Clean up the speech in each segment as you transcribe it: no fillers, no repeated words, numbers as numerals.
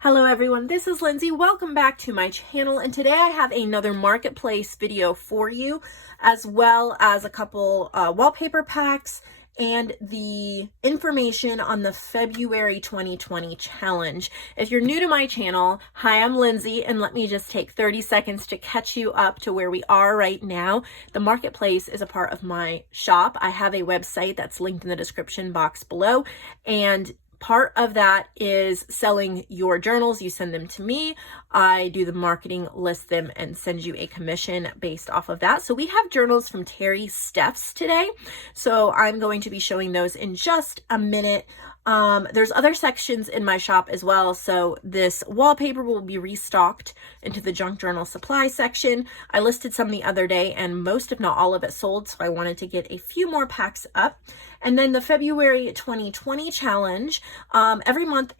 Hello everyone, this is Lindsay. Welcome back to my channel, and today I have another marketplace video for you, as well as a couple wallpaper packs and the information on the February 2020 challenge. If you're new to my channel, hi, I'm Lindsay, and let me just take 30 seconds to catch you up to where we are right now. The marketplace is a part of my shop. I have a website that's linked in the description box below, and part of that is selling your journals. You send them to me, I do the marketing, list them, and send you a commission based off of that. So we have journals from Terri Steffes today, so I'm going to be showing those in just a minute. There's other sections in my shop as well, so this wallpaper will be restocked into the junk journal supply section. I listed some the other day and most, if not all of it, sold, so I wanted to get a few more packs up. And then the February 2020 challenge, every month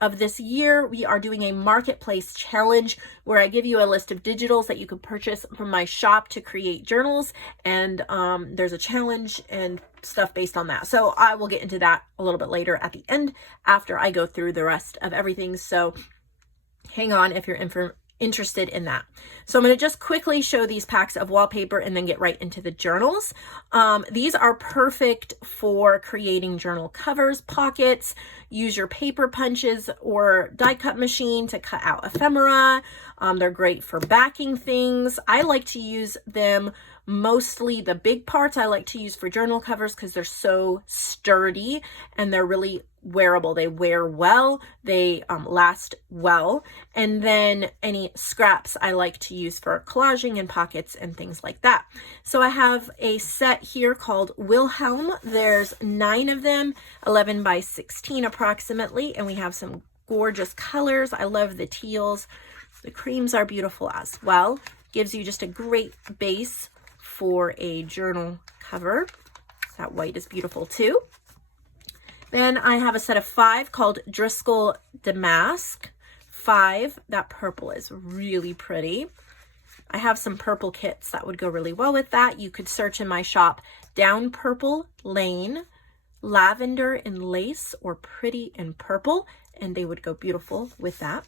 of this year, we are doing a marketplace challenge where I give you a list of digitals that you can purchase from my shop to create journals, and there's a challenge and stuff based on that. So I will get into that a little bit later at the end after I go through the rest of everything. So hang on if you're interested in that. So I'm going to just quickly show these packs of wallpaper and then get right into the journals. These are perfect for creating journal covers, pockets. Use your paper punches or die cut machine to cut out ephemera. They're great for backing things. I like to use them mostly, the big parts I like to use for journal covers because they're so sturdy and they're really wearable. They wear well, they last well. And then any scraps I like to use for collaging and pockets and things like that. So I have a set here called Wilhelm. There's 9 of them, 11 by 16 approximately, and we have some gorgeous colors. I love the teals. The creams are beautiful as well. Gives you just a great base for a journal cover. That white is beautiful too. Then I have a set of 5 called Driscoll Damask 5. That purple is really pretty. I have some purple kits that would go really well with that. You could search in my shop Down Purple Lane, Lavender in Lace, or Pretty in Purple, and they would go beautiful with that.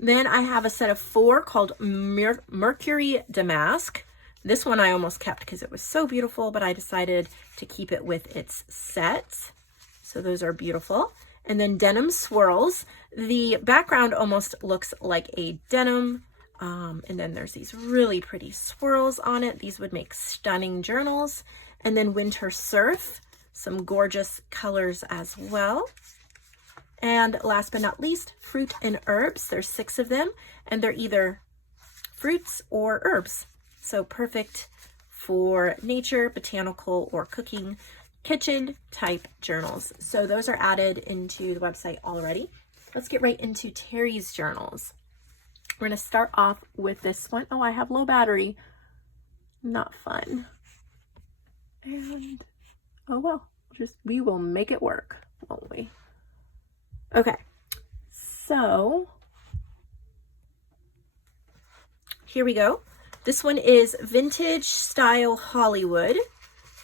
Then I have a set of 4 called Mercury Damask. This one I almost kept because it was so beautiful, but I decided to keep it with its set. So those are beautiful. And then Denim Swirls. The background almost looks like a denim. And then there's these really pretty swirls on it. These would make stunning journals. And then Winter Surf. Some gorgeous colors as well. And last but not least, Fruit and Herbs. There's 6 of them, and they're either fruits or herbs. So perfect for nature, botanical, or cooking, kitchen type journals. So those are added into the website already. Let's get right into Terri's journals. We're going to start off with this one. Oh, I have low battery. Not fun. And oh well, we will make it work, won't we? Okay, so here we go. This one is Vintage Style Hollywood,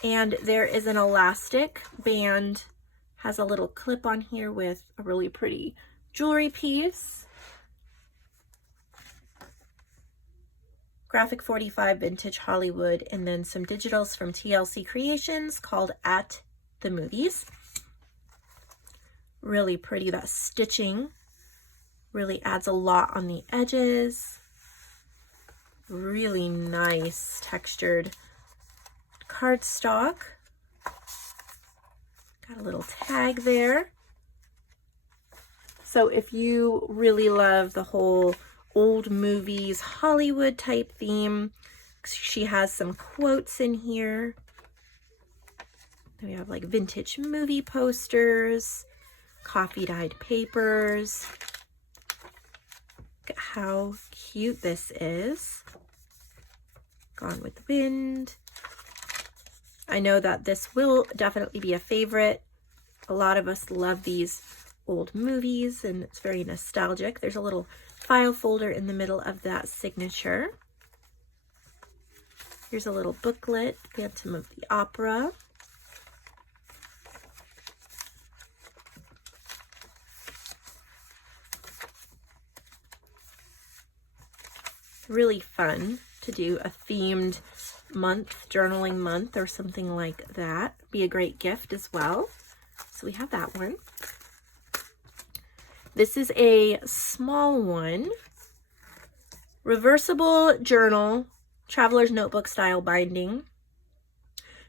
and there is an elastic band, has a little clip on here with a really pretty jewelry piece. Graphic 45 Vintage Hollywood, and then some digitals from TLC Creations called At the Movies. Really pretty. That stitching really adds a lot on the edges. Really nice textured cardstock. Got a little tag there. So if you really love the whole old movies Hollywood type theme, she has some quotes in here. Then we have like vintage movie posters, coffee dyed papers. Look at how cute this is. Gone with the Wind. I know that this will definitely be a favorite. A lot of us love these old movies and it's very nostalgic. There's a little file folder in the middle of that signature. Here's a little booklet, Phantom of the Opera. Really fun to do a themed month, journaling month or something like that. Be a great gift as well. So we have that one. This is a small one. Reversible Journal, Traveler's Notebook style binding.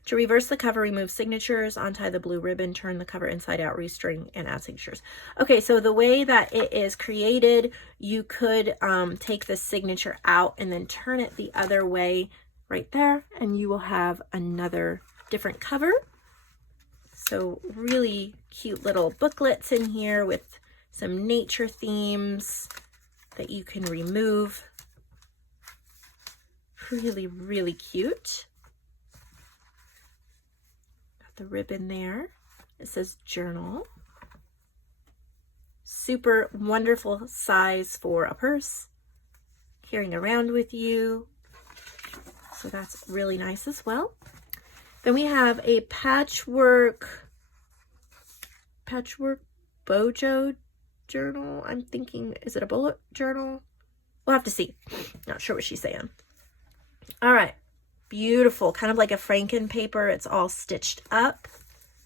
To reverse the cover, remove signatures, untie the blue ribbon, turn the cover inside out, restring, and add signatures. Okay, so the way that it is created, you could take the signature out and then turn it the other way right there, and you will have another different cover. So really cute little booklets in here with some nature themes that you can remove. Really, really cute. Got the ribbon there. It says journal. Super wonderful size for a purse, carrying around with you. So that's really nice as well. Then we have a Patchwork Boho journal. I'm thinking, is it a bullet journal? We'll have to see. Not sure what she's saying. All right. Beautiful. Kind of like a Franken paper. It's all stitched up.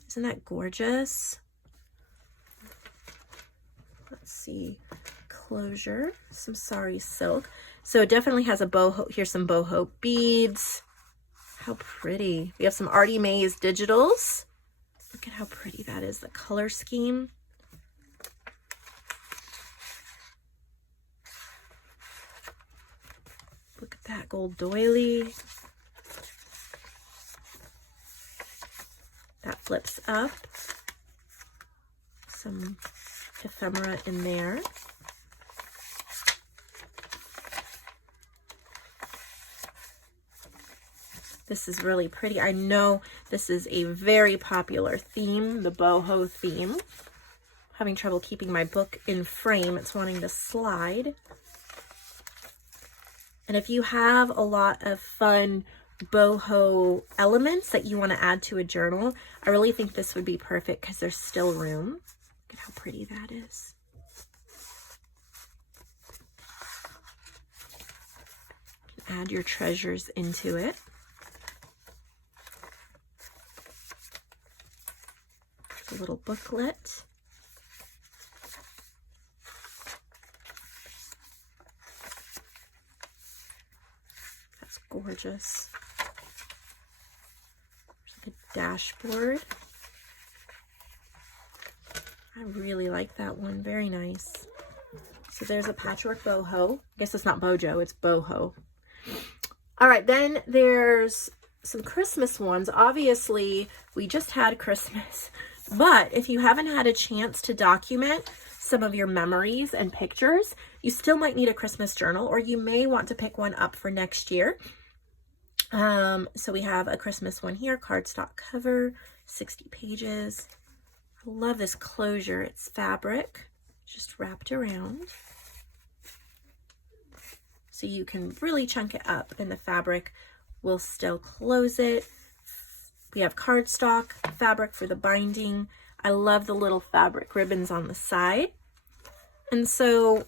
Isn't that gorgeous? Let's see. Closure. Some sari silk. So it definitely has a boho. Here's some boho beads. How pretty. We have some Artie Mays digitals. Look at how pretty that is. The color scheme. Look at that gold doily. That flips up. Some ephemera in there. This is really pretty. I know this is a very popular theme, the boho theme. Having trouble keeping my book in frame. It's wanting to slide. And if you have a lot of fun boho elements that you want to add to a journal, I really think this would be perfect because there's still room. Look at how pretty that is. You can add your treasures into it. A little booklet. That's gorgeous. There's like a dashboard. I really like that one. Very nice. So there's a Patchwork boho. I guess it's not bojo, it's boho. All right, then there's some Christmas ones. Obviously, we just had Christmas. But if you haven't had a chance to document some of your memories and pictures, you still might need a Christmas journal, or you may want to pick one up for next year. So we have a Christmas one here, cardstock cover, 60 pages. I love this closure. It's fabric, just wrapped around. So you can really chunk it up and the fabric will still close it. We have cardstock fabric for the binding. I love the little fabric ribbons on the side. And so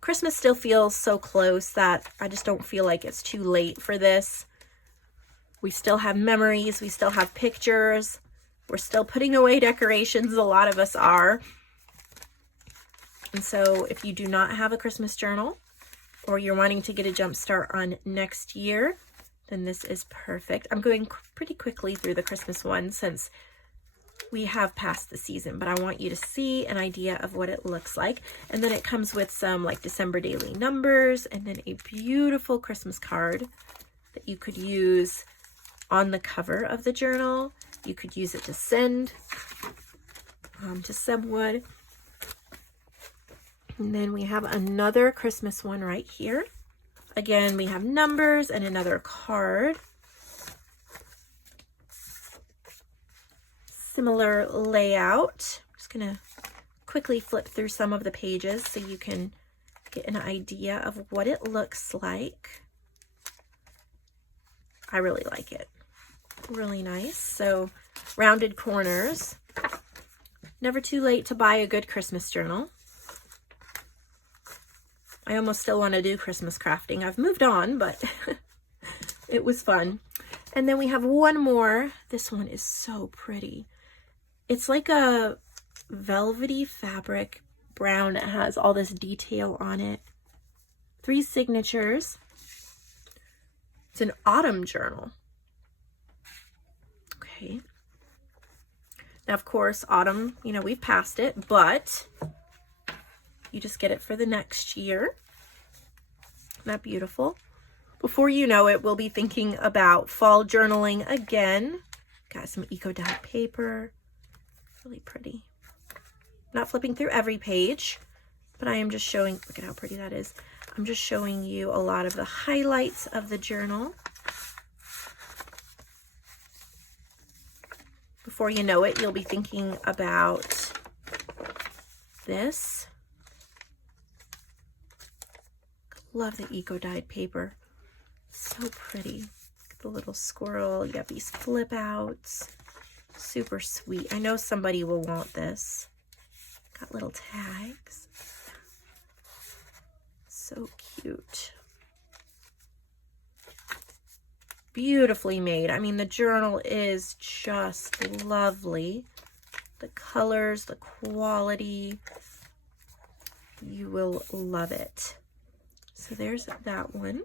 Christmas still feels so close that I just don't feel like it's too late for this. We still have memories. We still have pictures. We're still putting away decorations. A lot of us are. And so if you do not have a Christmas journal, or you're wanting to get a jump start on next year, then this is perfect. I'm going pretty quickly through the Christmas one since we have passed the season, but I want you to see an idea of what it looks like. And then it comes with some like December daily numbers and then a beautiful Christmas card that you could use on the cover of the journal. You could use it to send to someone. And then we have another Christmas one right here. Again, we have numbers and another card. Similar layout. I'm just going to quickly flip through some of the pages so you can get an idea of what it looks like. I really like it. Really nice. So, rounded corners. Never too late to buy a good Christmas journal. I almost still want to do Christmas crafting. I've moved on, but it was fun. And then we have one more. This one is so pretty. It's like a velvety fabric brown. It has all this detail on it. 3 signatures. It's an autumn journal. Okay. Now, of course, autumn, you know, we've passed it, but you just get it for the next year. Isn't that beautiful? Before you know it, we'll be thinking about fall journaling again. Got some eco dye paper. Really pretty. Not flipping through every page, but I am just showing, look at how pretty that is. I'm just showing you a lot of the highlights of the journal. Before you know it, you'll be thinking about this. Love the eco-dyed paper. So pretty. The little squirrel. You got these flip outs. Super sweet. I know somebody will want this. Got little tags. So cute. Beautifully made. I mean, the journal is just lovely. The colors, the quality. You will love it. So there's that one.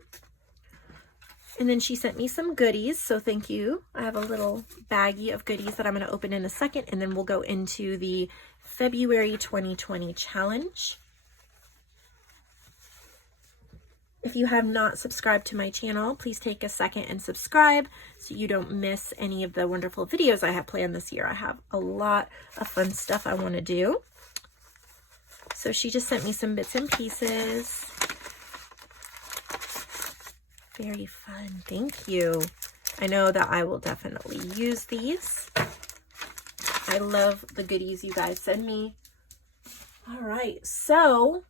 And then she sent me some goodies, so thank you. I have a little baggie of goodies that I'm going to open in a second, and then we'll go into the February 2020 challenge. If you have not subscribed to my channel, please take a second and subscribe so you don't miss any of the wonderful videos I have planned this year. I have a lot of fun stuff I want to do. So she just sent me some bits and pieces. Very fun. Thank you. I know that I will definitely use these. I love the goodies you guys send me. All right, so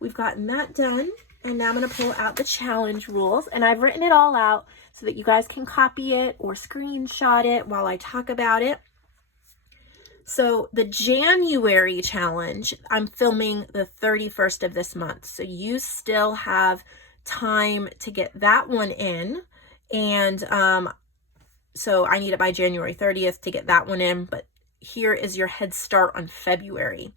we've gotten that done. And now I'm going to pull out the challenge rules, and I've written it all out so that you guys can copy it or screenshot it while I talk about it. So the January challenge, I'm filming the 31st of this month. So you still have time to get that one in. And so I need it by January 30th to get that one in. But here is your head start on February.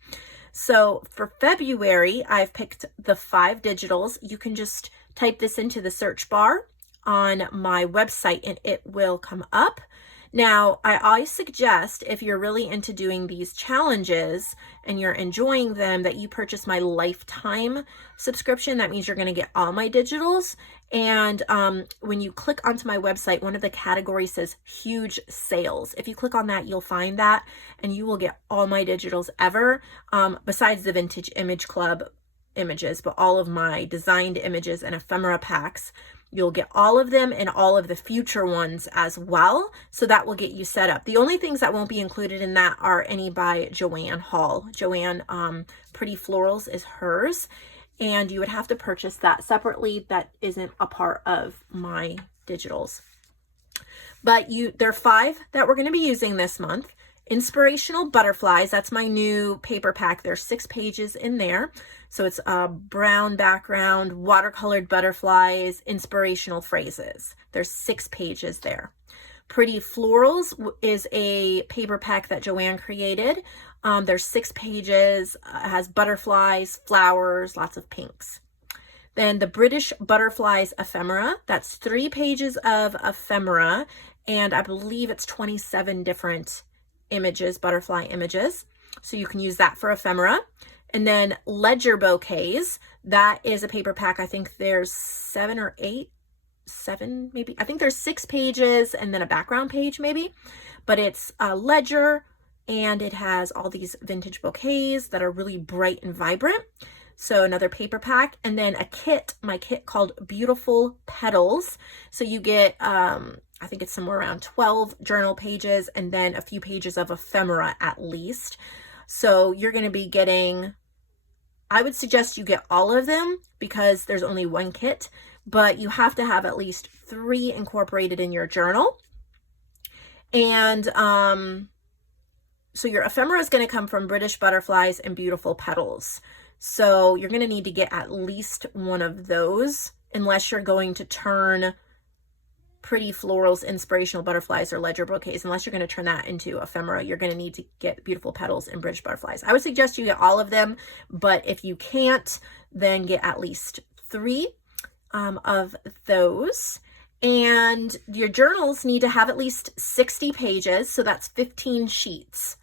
So for February, I've picked the 5 digitals. You can just type this into the search bar on my website and it will come up. Now, I suggest if you're really into doing these challenges and you're enjoying them, that you purchase my lifetime subscription. That means you're going to get all my digitals. And when you click onto my website, one of the categories says huge sales. If you click on that, you'll find that and you will get all my digitals ever, besides the Vintage Image Club images, but all of my designed images and ephemera packs. You'll get all of them and all of the future ones as well. So that will get you set up. The only things that won't be included in that are any by JoAnn Hohl. JoAnn Pretty Florals is hers. And you would have to purchase that separately. That isn't a part of my digitals. But there are 5 that we're going to be using this month. Inspirational Butterflies. That's my new paper pack. There's 6 pages in there. So it's a brown background, watercolored butterflies, inspirational phrases. There's 6 pages there. Pretty Florals is a paper pack that JoAnn created. There's 6 pages, it has butterflies, flowers, lots of pinks. Then the British Butterflies Ephemera, that's 3 pages of ephemera, and I believe it's 27 different images, butterfly images. So you can use that for ephemera. And then Ledger Bouquets, that is a paper pack. I think there's 7 or 8, 7 maybe. I think there's 6 pages and then a background page maybe. But it's a ledger and it has all these vintage bouquets that are really bright and vibrant. So another paper pack. And then a kit, my kit called Beautiful Petals. So you get, I think it's somewhere around 12 journal pages and then a few pages of ephemera at least. So you're going to be getting, I would suggest you get all of them because there's only 1 kit, but you have to have at least 3 incorporated in your journal. And so your ephemera is going to come from British Butterflies and Beautiful Petals. So you're going to need to get at least one of those, unless you're going to turn pretty florals, inspirational butterflies, or ledger bouquets. Unless you're going to turn that into ephemera, you're going to need to get beautiful petals and bridge butterflies. I would suggest you get all of them, but if you can't, then get at least 3 of those. And your journals need to have at least 60 pages, so that's 15 sheets.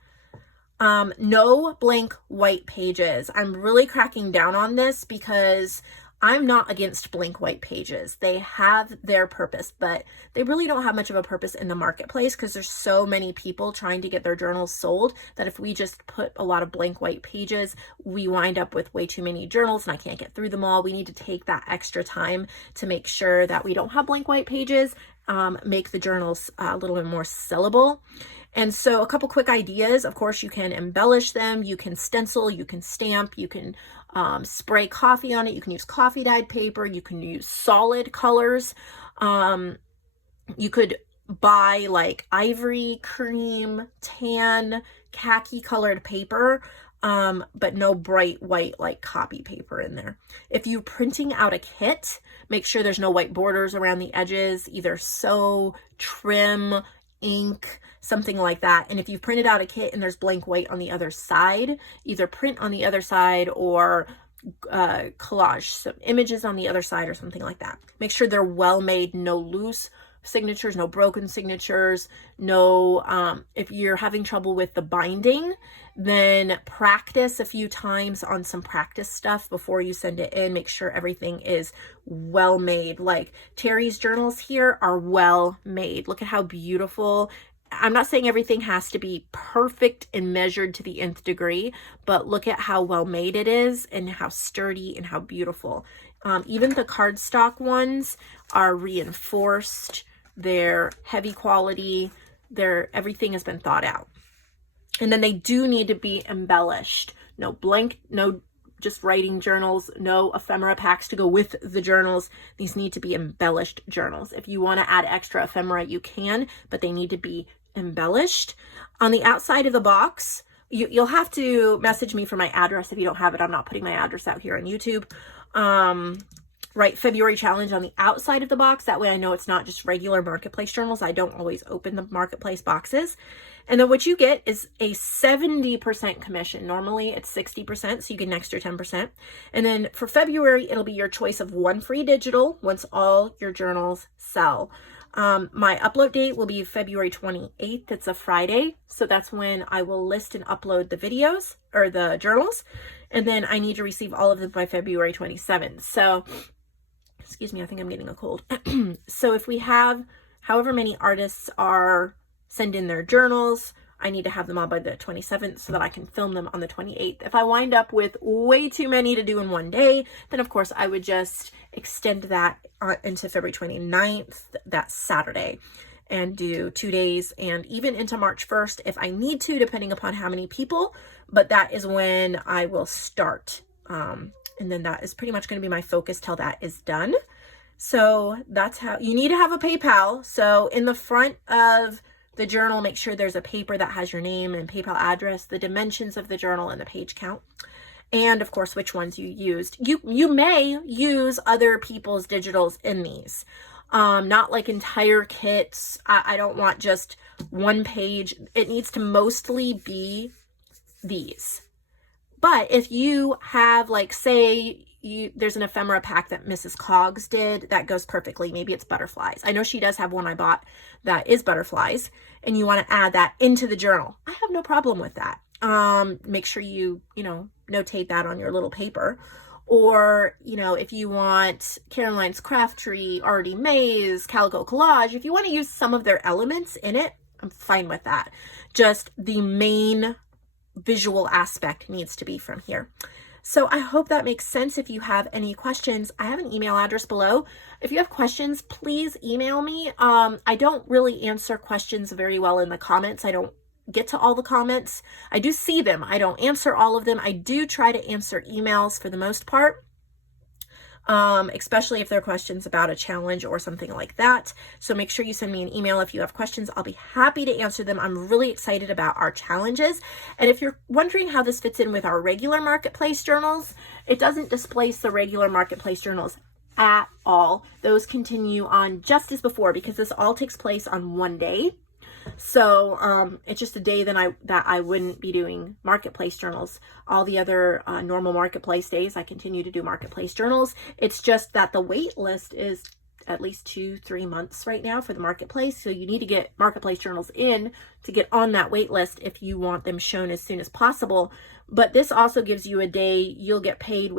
No blank white pages. I'm really cracking down on this because I'm not against blank white pages. They have their purpose, but they really don't have much of a purpose in the marketplace because there's so many people trying to get their journals sold that if we just put a lot of blank white pages, we wind up with way too many journals and I can't get through them all. We need to take that extra time to make sure that we don't have blank white pages, make the journals a little bit more sellable. And so a couple quick ideas. Of course, you can embellish them, you can stencil, you can stamp, you can spray coffee on it, you can use coffee dyed paper, you can use solid colors. You could buy like ivory, cream, tan, khaki colored paper, but no bright white like copy paper in there. If you're printing out a kit, make sure there's no white borders around the edges, either sew, trim, ink, something like that. And if you've printed out a kit and there's blank white on the other side, either print on the other side or collage some images on the other side or something like that. Make sure they're well made, no loose signatures, no broken signatures, no, if you're having trouble with the binding, then practice a few times on some practice stuff before you send it in. Make sure everything is well made. Like Terri's journals here are well made. Look at how beautiful. I'm not saying everything has to be perfect and measured to the nth degree, but look at how well made it is and how sturdy and how beautiful. Even the cardstock ones are reinforced. They're heavy quality. Everything has been thought out. And then they do need to be embellished. No blank, no just writing journals, no ephemera packs to go with the journals. These need to be embellished journals. If you want to add extra ephemera, you can, but they need to be embellished. On the outside of the box, you'll have to message me for my address if you don't have it. I'm not putting my address out here on YouTube. Write February challenge on the outside of the box. That way I know it's not just regular marketplace journals. I don't always open the marketplace boxes. And then what you get is a 70% commission. Normally it's 60%, so you get an extra 10%. And then for February, it'll be your choice of 1 free digital once all your journals sell. My upload date will be February 28th. It's a Friday. So that's when I will list and upload the videos or the journals. And then I need to receive all of them by February 27th. So, excuse me, I think I'm getting a cold. So if we have however many artists send in their journals, I need to have them all by the 27th so that I can film them on the 28th. If I wind up with way too many to do in one day, then of course I would just extend that into February 29th, that Saturday, and do 2 days and even into March 1st if I need to, depending upon how many people, but that is when I will start. And then that is pretty much going to be my focus till that is done. So that's how you need to have a PayPal. So in the front of the journal, make sure there's a paper that has your name and PayPal address, the dimensions of the journal, and the page count. And of course, which ones you used. You may use other people's digitals in these. Not like entire kits. I don't want just one page. It needs to mostly be these. But if you have, like, say, there's an ephemera pack that Mrs. Coggs did that goes perfectly. Maybe it's butterflies. I know she does have one I bought that is butterflies, and you want to add that into the journal. I have no problem with that. Make sure you notate that on your little paper. Or, if you want Caroline's Craft Tree, Artie Mae's Calico Collage, if you want to use some of their elements in it, I'm fine with that. Just the main visual aspect needs to be from here. So I hope that makes sense. If you have any questions, I have an email address below. If you have questions, please email me. I don't really answer questions very well in the comments. I don't get to all the comments. I do see them. I don't answer all of them. I do try to answer emails for the most part. especially if there are questions about a challenge or something like that. So make sure you send me an email if you have questions. I'll be happy to answer them. I'm really excited about our challenges. And if you're wondering how this fits in with our regular marketplace journals, it doesn't displace the regular marketplace journals at all. Those continue on just as before because this all takes place on one day. So it's just a day that I wouldn't be doing marketplace journals. All the other normal marketplace days, I continue to do marketplace journals. It's just that the wait list is at least 2-3 months right now for the marketplace. So you need to get marketplace journals in to get on that wait list if you want them shown as soon as possible. But this also gives you a day. You'll get paid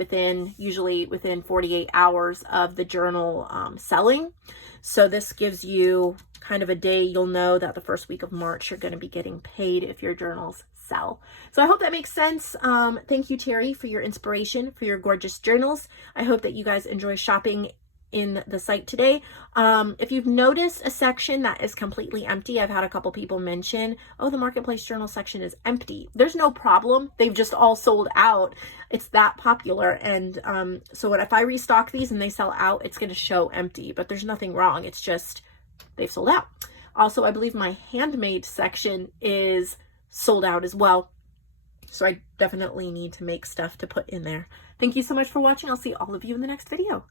usually within 48 hours of the journal selling. So this gives you kind of a day. You'll know that the first week of March you're going to be getting paid if your journals sell. So I hope that makes sense. Thank you, Terri, for your inspiration, for your gorgeous journals. I hope that you guys enjoy shopping in the site today. If you've noticed a section that is completely empty, I've had a couple people mention, oh, the marketplace journal section is empty. There's no problem. They've just all sold out. It's that popular. And so if I restock these and they sell out, it's going to show empty, but there's nothing wrong. It's just they've sold out. Also, I believe my handmade section is sold out as well. So I definitely need to make stuff to put in there. Thank you so much for watching. I'll see all of you in the next video.